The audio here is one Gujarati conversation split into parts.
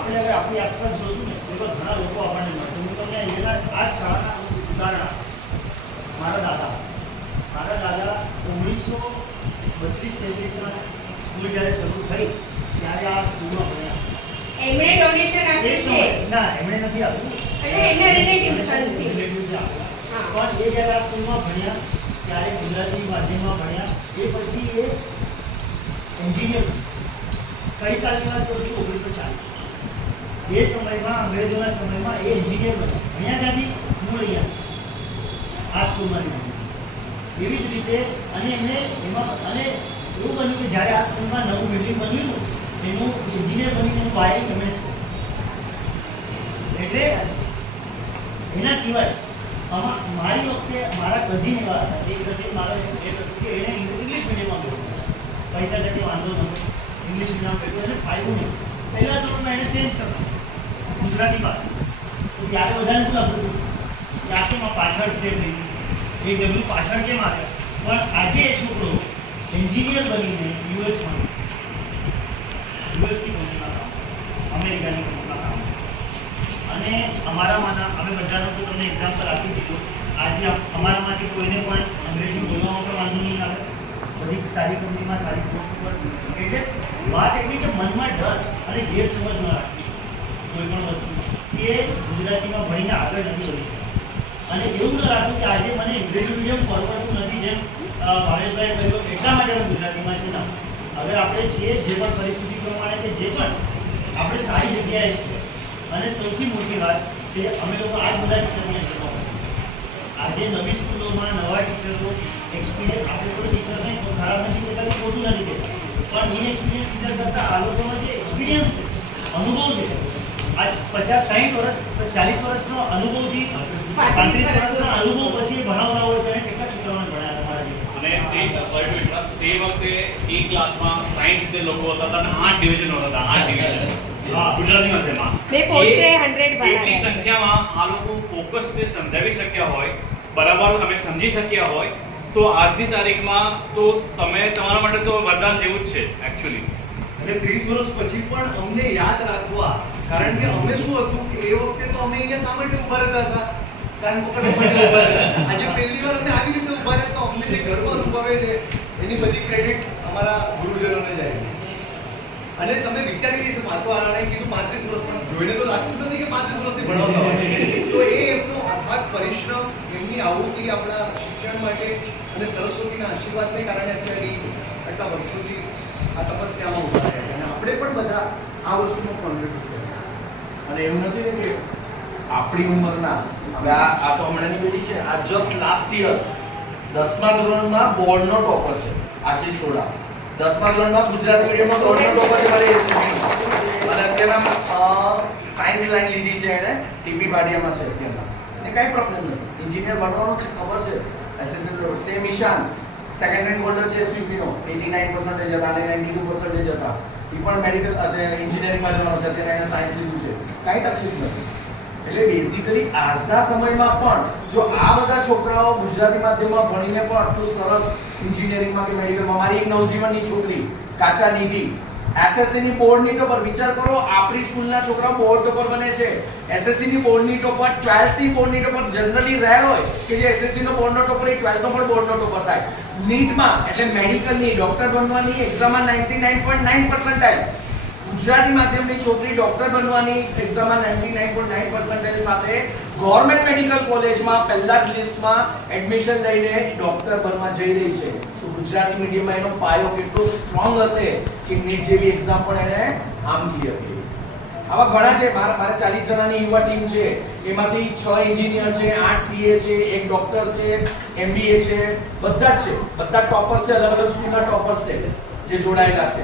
આપણે હવે આપણી આસપાસ જોશું ને એવા ઘણા લોકો આપણને મળશે. હું તમને એના આ જ શાળાના ઉદાહરણ મારા દાદા. મારા દાદા ઓગણીસો બત્રીસ તેત્રીસમાં સ્કૂલ જ્યારે શરૂ થઈ ત્યારે આ સ્કૂલમાં ભણ્યા. એમણે ડોનેશન આપ્યું છે? ના એમણે નથી આપ્યું. એટલે એમના રિલેટિવ સંથી. રિલેટિવ હા. પણ એ જ્યારે આ સ્કૂલમાં ભણ્યા ત્યારે ગુજરાતી માધ્યમમાં ભણ્યા એ પછી એ એન્જિનિયર કઈ સાલની વાત કરું છું? ઓગણીસો ચાલીસ. એ સમયમાં, અંગ્રેજોના સમયમાં એ એન્જિનિયર બન્યા. અહીંયા ગાંધી મૂળ અહીંયા આ સ્કૂલમાં એવી જ રીતે, અને એમને એમાં, અને એવું બન્યું કે જ્યારે આ સ્કૂલમાં નવું બિલ્ડિંગ બન્યું, એનું એન્જિનિયર બની એનું વાયરિંગ એમણે એટલે એના સિવાય, આમાં મારી વખતે મારા કઝિન એવા હતા. એક કઝિન મારો એક એ કે એણે ઇંગ્લિશ મીડિયમમાં ભણ્યું. પૈસા ટકે વાંધો નહોતો. ઇંગ્લિશ મીડિયમ ભેટું એટલે ફાયદો નહીં પહેલા ધોરણમાં એણે ચેન્જ કરતા ગુજરાતીમાં તો ત્યારે બધાને શું લાગતું હતું? કે આ કેમ પાછળ સ્ટેપ રહી એ ડબલ્યુ પાછળ કેમ આવે? પણ આજે એ છોકરો એન્જિનિયર બનીને યુએસમાં યુએસની કંપનીમાં કામ અમેરિકાની કંપનીમાં કામ અને અમારામાંના અમે બધાનો તો તમને એક્ઝામ્પલ આપી દીધું. આજે અમારામાંથી કોઈને પણ અંગ્રેજી બોલવામાં પણ વાંધો નહીં આવે. બધી સારી કંપનીમાં સારી પોસ્ટ પર એટલે વાત એટલી કે મનમાં ડર અને ગેરસમજ ન રાખવી. કોઈ પણ વસ્તુ કે ગુજરાતીમાં ભણીને આગળ નથી વધી શકતા. અને એવું ન રાખવું કે આજે મને અંગ્રેજી મીડિયમ પરવડતું નથી જેમ ભાવેશભાઈએ કહ્યું એટલા માટે હું ગુજરાતીમાં છે ના. અગર આપણે છીએ જે પણ પરિસ્થિતિ પ્રમાણે કે જે પણ આપણે સારી જગ્યાએ છીએ. અને સૌથી મોટી વાત કે અમે લોકો આ જ બધા ટીચરને શીખવા આજે નવી સ્કૂલોમાં નવા ટીચરો એક્સપિરિયન્સ આપણે કોઈ ટીચર નહીં તો ખરાબ નથી કહેતા કે ખોટું નથી કહેતા. પણ ઇનએક્સપિરિયન્સ ટીચર કરતાં આ લોકોનો જે એક્સપિરિયન્સ છે, અનુભવ છે આજ પચાસ સાઠ વર્ષ ચાલીસ વર્ષનો અનુભવથી પાંત્રીસ વર્ષનો અનુભવ પછી ભણાવતા હોય તેને કેટલા છોકરાઓને ભણાયા અને સોરી તે વખતે એ ક્લાસમાં સાયન્સ સિત્તેર લોકો હતા અને આઠ ડિવિઝન હતા આઠ ડિવિઝન ગુજરાતી માધ્યમમાં. મેં પોતે 100 ભણાવ્યા એટલી સંખ્યામાં આ લોકો ફોકસ તે સમજાવી શક્યા હોય બરાબર અમે સમજી શક્યા હોય તો આજની તારીખમાં તો તમે તમારા માટે તો વરદાન જેવું જ છે એકચ્યુઅલી એટલે ત્રીસ વર્ષ પછી પણ અમને યાદ રાખવા કારણ કે અમને શું હતું કે એ વખતે તો અમે અહીંયા શા ઊભા રહેતા હતા? કારણ પકડવા માટે ઊભા રહેતા આજે પહેલી વાર અમે આવી રીતે ઊભા રહે તો અમને જે ગર્વ અનુભવે છે, એની બધી ક્રેડિટ અમારા ગુરુજનોને જાય અને તમે વિચારી લઈશ માતો આણે કીધું પાંત્રીસ વર્ષ, પણ જોઈને તો લાગતું નથી કે પાંત્રીસ વર્ષથી ભણાવતા હોય. તો એ એમનો અથાગ પરિશ્રમ, એમની આવૃત્તિ આપણા શિક્ષણ માટે અને સરસ્વતીના આશીર્વાદને કારણે અત્યારે આટલા વર્ષોથી આ તપસ્યામાં ઊભા રહ્યા અને આપણે પણ બધા આ વસ્તુમાં કોન્ટ્રીબ્યુટ અને એવું નથી ને કે આપણી ઉંમરના, હવે આ આ તો હમણાંની પેઢી છે, આ જસ્ટ લાસ્ટ યર દસમા ધોરણમાં બોર્ડનો ટોપર છે, આશીષ સોડા દસમા ધોરણમાં ગુજરાતી મીડિયમનો બોર્ડનો ટોપર છે, મારી એસએસબી અને અત્યારના સાયન્સ લાઈન લીધી છે એણે ટીપી પાડિયામાં છે અત્યારના. ને કાંઈ પ્રોબ્લેમ નથી. એન્જિનિયર બનવાનું છે, ખબર છે. એસએસબી સેમ ઈશાન. સેકન્ડ રેન્ક હોલ્ડર છે એસપીપીનો એટી નાઇન પર્સન્ટેજ હતા અને નાઇન્ટી ટુ પર્સન્ટેજ હતા. એ પણ મેડિકલ એન્જિનિયરિંગમાં જવાનો છે, અત્યારે એને સાયન્સ લીધું છે. કાંઈ તકલીફ નથી. એટલે બેઝિકલી આજના સમયમાં પણ જો આ બધા છોકરાઓ ગુજરાતી માધ્યમમાં ભણીને પણ આટલું સરસ એન્જિનિયરિંગમાં કે મેડિકલમાં મારી એક નવજીવનની છોકરી, કાચા નિધિ એસએસસી ની બોર્ડની ટોપર વિચાર કરો, આપણી સ્કૂલના છોકરાઓ બોર્ડ ટોપર બને છે. એસએસસી ની બોર્ડની ટોપર 12th ની બોર્ડની ટોપર જનરલી રહે હોય કે જે એસએસસી નો બોર્ડનો ટોપર, એ 12th નો પણ બોર્ડનો ટોપર થાય. નીટમાં એટલે મેડિકલની ડોક્ટર બનવાની એક્ઝામમાં 99.9 પર્સન્ટાઇલ ગુજરાતી માધ્યમની છોકરી ડોક્ટર બનવાની એક્ઝામમાં 99.9 પર્સન્ટેજ સાથે ગવર્મેન્ટ મેડિકલ કોલેજમાં પહેલા જ લિસ્ટમાં એડમિશન લઈને ડોક્ટર બનવા જઈ રહી છે. તો ગુજરાતી મીડિયમમાં એનો પાયો કેટલો સ્ટ્રોંગ હશે? કે નીટ જેવી એક્ઝામ પણ એને આમ ક્લિયર કરી આવા ઘણા છે, મારા મારા ચાલીસ જણાની યુવા ટીમ છે. એમાંથી છ એન્જિનિયર છે, આઠ સીએ છે, એક ડોક્ટર છે એમબીએ છે, બધા જ છે. બધા ટોપર્સ છે અલગ અલગ સ્કૂલના ટોપર્સ છે જે જોડાયેલા છે.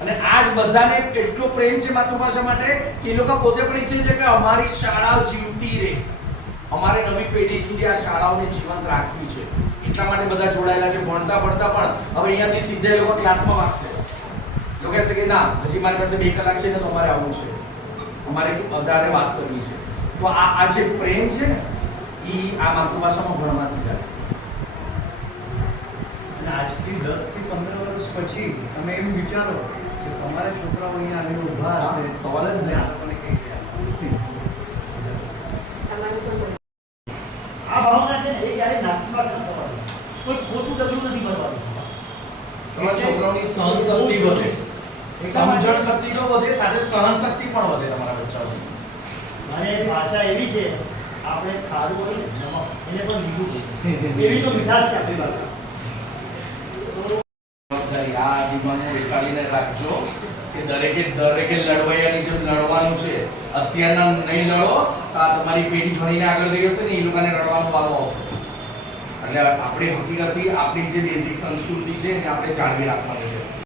અને આજ બધાને એટલો પ્રેમ છે માતૃભાષા માટે કે એ લોકો પોતે પણ ઈચ્છે છે કે અમારી શાળા જીવતી રહે. અમારે નવી પેઢી સુધી આ શાળાઓને જીવંત રાખવી છે. એટલા માટે બધા જોડાયેલા છે. ભણતા ભણતા પણ હવે અહીંયાથી સીધા એ લોકો ક્લાસમાં વાંચશે લોકો કહેશે કે ના હજી મારી પાસે બે કલાક છે ને તો અમારે આવવું છે. અમારે વધારે વાત કરવી છે. તો આ આ જે પ્રેમ છે ને એ આ માતૃભાષામાં ભણવાથી જાય. અને આજથી દસથી પંદર વર્ષ પછી તમે એમ વિચારો કે તમારા છોકરાઓ અહીંયા આવીને ઊભા હશે. સવાલ જ નહીં. આ લોકોને પણ આ ભાવના છે ને એ ક્યારે નાસીપાસ ન થવાની. કોઈ ખોટું ડગલું નથી ભરવાનું તમારા છોકરા બચ્ચાઓની સહન શક્તિ વધે. સમજણ શક્તિ તો વધે સાથે સહન શક્તિ પણ વધે તમારા બચ્ચાઓની. અને ભાષા એવી છે આપણે ખારું હોય ને એને પણ મીઠું. એવી તો મીઠાશ છે આપણી ભાષા. આ દિમાગમાં બેસાડીને રાખજો કે દરેકે દરેકે લડવૈયાની જેમ લડવાનું છે. અત્યારના નહીં લડો તો આ તમારી પેઢી ભણીને આગળ ગઈ હશે ને એ લોકોને રડવાનો વારો આવશે. એટલે આપણી હકીકતથી આપણી જે બેઝિક સંસ્કૃતિ છે એને આપણે જાળવી રાખવાની છે.